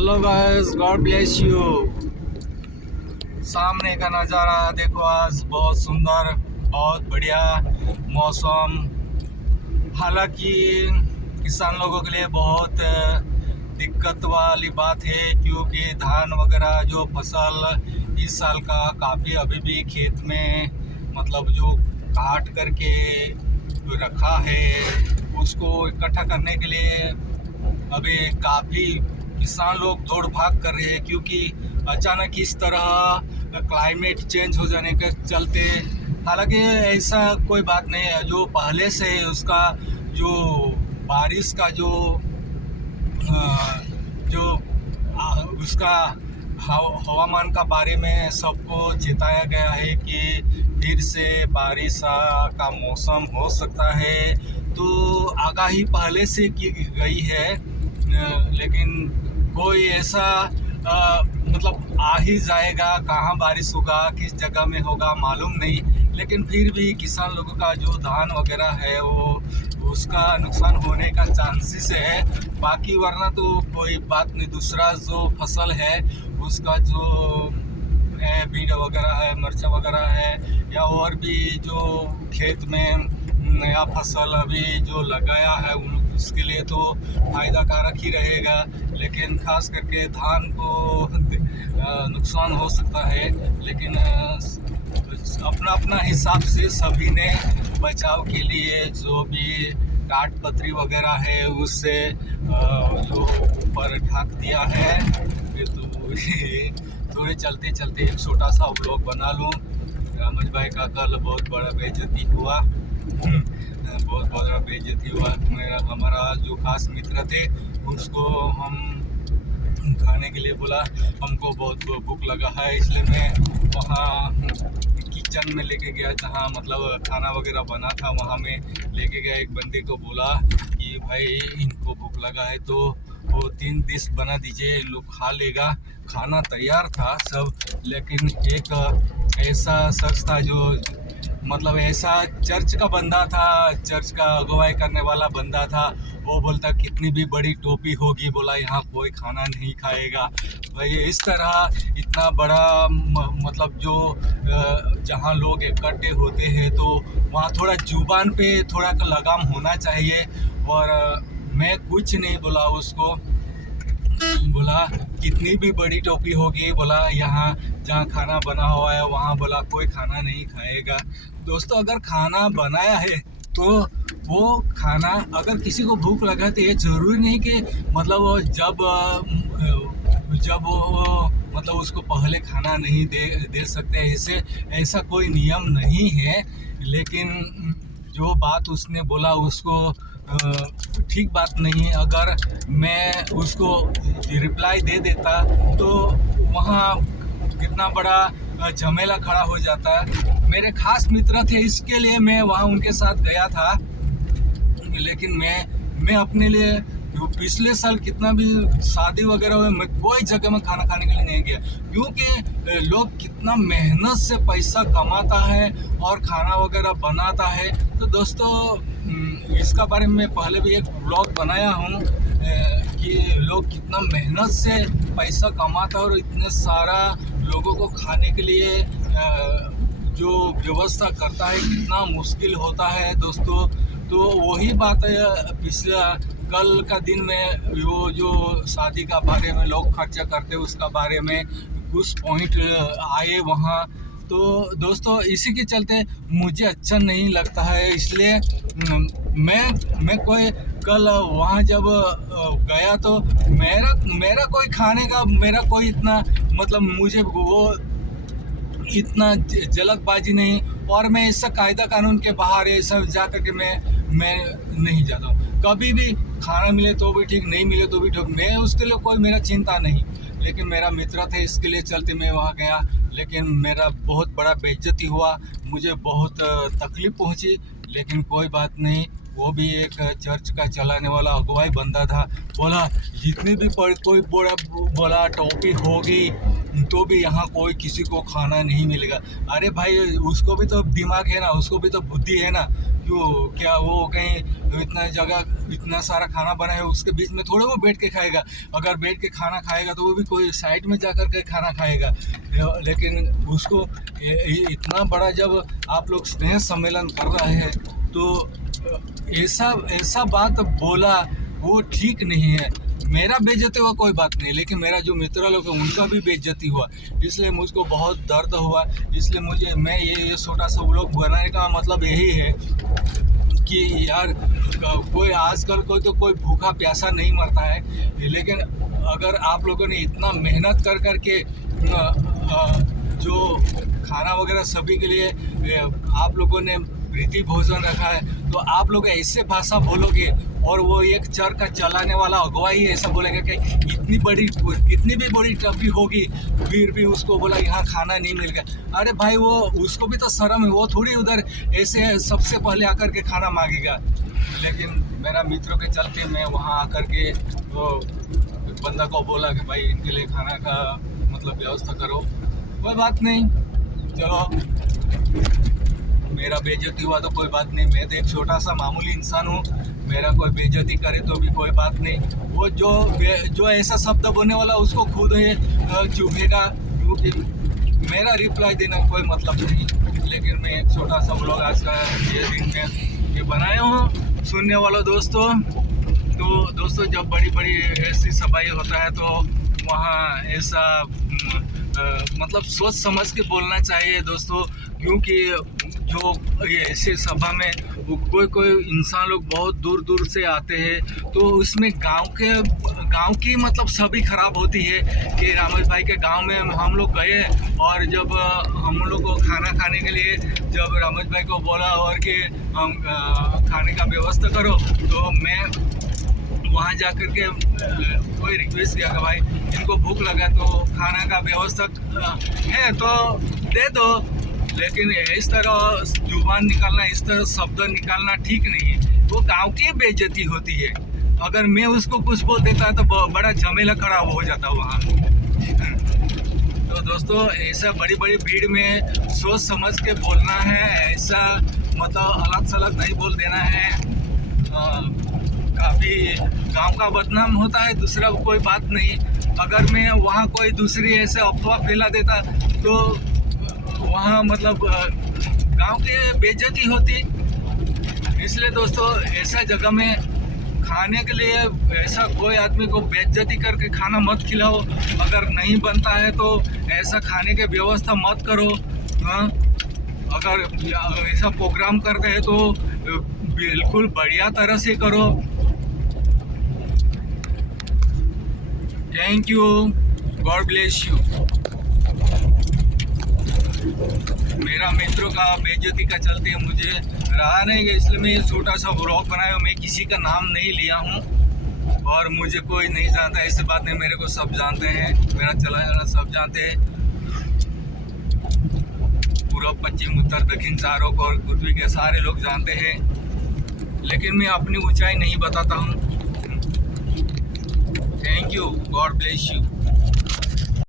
Hello guys, God bless you. सामने का नज़ारा देखो, आज बहुत सुंदर, बहुत बढ़िया मौसम। हालांकि किसान लोगों के लिए बहुत दिक्कत वाली बात है, क्योंकि धान वगैरह जो फसल इस साल का काफ़ी अभी भी खेत में, मतलब जो काट करके रखा है उसको इकट्ठा करने के लिए अभी काफ़ी किसान लोग दौड़ भाग कर रहे हैं, क्योंकि अचानक इस तरह क्लाइमेट चेंज हो जाने के चलते। हालांकि ऐसा कोई बात नहीं है, जो पहले से उसका जो बारिश का जो उसका हवामान का बारे में सबको चेताया गया है कि फिर से बारिश का मौसम हो सकता है। तो आगाही पहले से की गई है, लेकिन कोई ऐसा मतलब आ ही जाएगा, कहाँ बारिश होगा, किस जगह में होगा मालूम नहीं। लेकिन फिर भी किसान लोगों का जो धान वगैरह है वो उसका नुकसान होने का चांसेस है। बाकी वरना तो कोई बात नहीं। दूसरा जो फसल है उसका जो है बीज वगैरह है, मिर्चा वगैरह है, या और भी जो खेत में नया फसल अभी जो लगाया है उसके लिए तो फायदा कारक ही रहेगा। लेकिन खास करके धान को नुकसान हो सकता है। लेकिन अपना अपना हिसाब से सभी ने बचाव के लिए जो भी टाट पतरी वगैरह है उससे जो ऊपर ढक दिया है। तो थोड़े चलते चलते एक छोटा सा व्लॉग बना लूँ। रामज भाई का कल बहुत बड़ा बेइज्जती हुआ, बहुत बड़ा बेइज्जती हुआ। हमारा जो खास मित्र थे उसको हम खाने के लिए बोला, हमको बहुत भूख लगा है, इसलिए मैं वहाँ किचन में लेके गया जहाँ मतलब खाना वगैरह बना था, वहाँ में लेके गया। एक बंदे को बोला कि भाई इनको भूख लगा है तो वो 3 डिश बना दीजिए, इन लोग खा लेगा। खाना तैयार था सब, लेकिन एक ऐसा शख्स था जो मतलब ऐसा चर्च का बंदा था, चर्च का अगुवाई करने वाला बंदा था। वो बोलता कितनी भी बड़ी टोपी होगी, बोला यहाँ कोई खाना नहीं खाएगा। भाई इस तरह इतना बड़ा मतलब जो जहाँ लोग इकट्ठे होते हैं तो वहाँ थोड़ा जुबान पे थोड़ा लगाम होना चाहिए। और मैं कुछ नहीं बोला उसको, बोला कितनी भी बड़ी टोपी होगी, बोला यहाँ जहाँ खाना बना हुआ है वहाँ बोला कोई खाना नहीं खाएगा। दोस्तों, अगर खाना बनाया है तो वो खाना, अगर किसी को भूख लगा तो ये ज़रूरी नहीं कि मतलब जब वो मतलब उसको पहले खाना नहीं दे सकते, ऐसे ऐसा कोई नियम नहीं है। लेकिन जो बात उसने बोला उसको ठीक बात नहीं है। अगर मैं उसको रिप्लाई दे देता तो वहाँ कितना बड़ा झमेला खड़ा हो जाता है। मेरे खास मित्र थे, इसके लिए मैं वहाँ उनके साथ गया था। लेकिन मैं अपने लिए पिछले साल कितना भी शादी वगैरह हुए, मैं कोई जगह में खाना खाने के लिए नहीं गया, क्योंकि लोग कितना मेहनत से पैसा कमाता है और खाना वगैरह बनाता है। तो दोस्तों, इसका बारे में पहले भी एक ब्लॉग बनाया हूँ कि लोग कितना मेहनत से पैसा कमाता है और इतने सारा लोगों को खाने के लिए जो व्यवस्था करता है, कितना मुश्किल होता है दोस्तों। तो वही बात है, पिछला कल का दिन में वो जो शादी का बारे में लोग खर्चा करते उसका बारे में कुछ पॉइंट आए वहाँ। तो दोस्तों, इसी के चलते मुझे अच्छा नहीं लगता है, इसलिए मैं कोई कल वहाँ जब गया तो मेरा कोई खाने का मेरा कोई इतना मतलब मुझे वो इतना जल्दबाजी नहीं, और मैं इससे कायदा कानून के बाहर ये सब जा कर के मैं नहीं जाता हूँ। कभी भी खाना मिले तो भी ठीक, नहीं मिले तो भी ठीक, मैं उसके लिए कोई मेरा चिंता नहीं। लेकिन मेरा मित्र थे, इसके लिए चलते मैं वहाँ गया, लेकिन मेरा बहुत बड़ा बेइज्जती हुआ, मुझे बहुत तकलीफ पहुँची। लेकिन कोई बात नहीं, वो भी एक चर्च का चलाने वाला अगुवाई बंदा था। बोला जितनी भी कोई बोला टोपी होगी तो भी यहाँ कोई किसी को खाना नहीं मिलेगा। अरे भाई, उसको भी तो दिमाग है ना, उसको भी तो बुद्धि है ना। क्यों, क्या वो कहीं इतना जगह इतना सारा खाना बना है, उसके बीच में थोड़े वो बैठ के खाएगा। अगर बैठ के खाना खाएगा तो वो भी कोई साइड में जा कर के खाना खाएगा। लेकिन उसको इतना बड़ा जब आप लोग स्नेह सम्मेलन कर रहे हैं तो ऐसा ऐसा बात बोला वो ठीक नहीं है। मेरा बेइज्जती हुआ कोई बात नहीं, लेकिन मेरा जो मित्र लोग हैं उनका भी बेइज्जती हुआ, इसलिए मुझको बहुत दर्द हुआ। इसलिए मैं ये छोटा सा व्लॉग बनाने का मतलब यही है कि यार, कोई आजकल कोई भूखा प्यासा नहीं मरता है। लेकिन अगर आप लोगों ने इतना मेहनत कर कर के जो खाना वगैरह सभी के लिए आप लोगों ने प्रीति भोजन रखा है, तो आप लोग ऐसे भाषा बोलोगे और वो एक चर का चलाने वाला अगुवाई ऐसा बोलेगा कि कितनी भी बड़ी टपी होगी फिर भी उसको बोला यहाँ खाना नहीं मिलेगा। अरे भाई, वो उसको भी तो शर्म है, वो थोड़ी उधर ऐसे सबसे पहले आकर के खाना मांगेगा। लेकिन मेरा मित्रों के चलते मैं वहाँ आकर के वो बंदा को बोला कि भाई इनके लिए खाना का मतलब व्यवस्था करो। कोई बात नहीं, चलो, मेरा बेइज्जती हुआ तो कोई बात नहीं। मैं तो एक छोटा सा मामूली इंसान हूँ, मेरा कोई बेइज्जती करे तो भी कोई बात नहीं। वो जो ऐसा शब्द बोलने वाला उसको खुद ही चुभेगा, क्योंकि मेरा रिप्लाई देने का कोई मतलब नहीं। लेकिन मैं एक छोटा सा ब्लॉग आज का ये दिन में ये बनाया हूँ सुनने वालों दोस्तों। तो दोस्तों, जब बड़ी बड़ी ऐसी सभाएं होता है तो वहाँ ऐसा मतलब सोच समझ के बोलना चाहिए दोस्तों, क्योंकि जो ये ऐसे सभा में कोई इंसान लोग बहुत दूर दूर से आते हैं, तो उसमें गांव की मतलब सभी खराब होती है। कि रामेश भाई के गांव में हम लोग गए और जब हम लोग को खाना खाने के लिए जब रामेश भाई को बोला और कि हम खाने का व्यवस्था करो, तो मैं वहाँ जा कर के कोई रिक्वेस्ट किया कि भाई इनको भूख लगा तो खाना का व्यवस्था है तो दे दो। लेकिन इस तरह जुबान निकालना, इस तरह शब्द निकालना ठीक नहीं है। वो गांव की बेइज्जती होती है। अगर मैं उसको कुछ बोल देता तो बड़ा झमेला खड़ा हो जाता वहाँ। तो दोस्तों, ऐसा बड़ी बड़ी भीड़ में सोच समझ के बोलना है, ऐसा मतलब अलग सलग नहीं बोल देना है। काफ़ी गांव का बदनाम होता है, दूसरा कोई बात नहीं। अगर मैं वहाँ कोई दूसरी ऐसे अफवाह फैला देता तो वहाँ मतलब गांव की बेइज्जती होती। इसलिए दोस्तों, ऐसा जगह में खाने के लिए ऐसा कोई आदमी को बेइज्जती करके खाना मत खिलाओ। अगर नहीं बनता है तो ऐसा खाने की व्यवस्था मत करो। हाँ, अगर ऐसा प्रोग्राम करते हैं तो बिल्कुल बढ़िया तरह से करो। Thank you, God bless you. मेरा मित्रों का बेइज्जती का चलते मुझे रहा नहीं है, इसलिए मैं ये छोटा सा व्लॉग बनाया। मैं किसी का नाम नहीं लिया हूँ और मुझे कोई नहीं जानता, ऐसी बात नहीं। मेरे को सब जानते हैं, मेरा चला जाना सब जानते हैं। पूर्व पश्चिम उत्तर दक्षिण चारों को और पृथ्वी के सारे लोग जानते हैं, लेकिन मैं अपनी ऊंचाई नहीं बताता हूँ। Thank you, God bless you.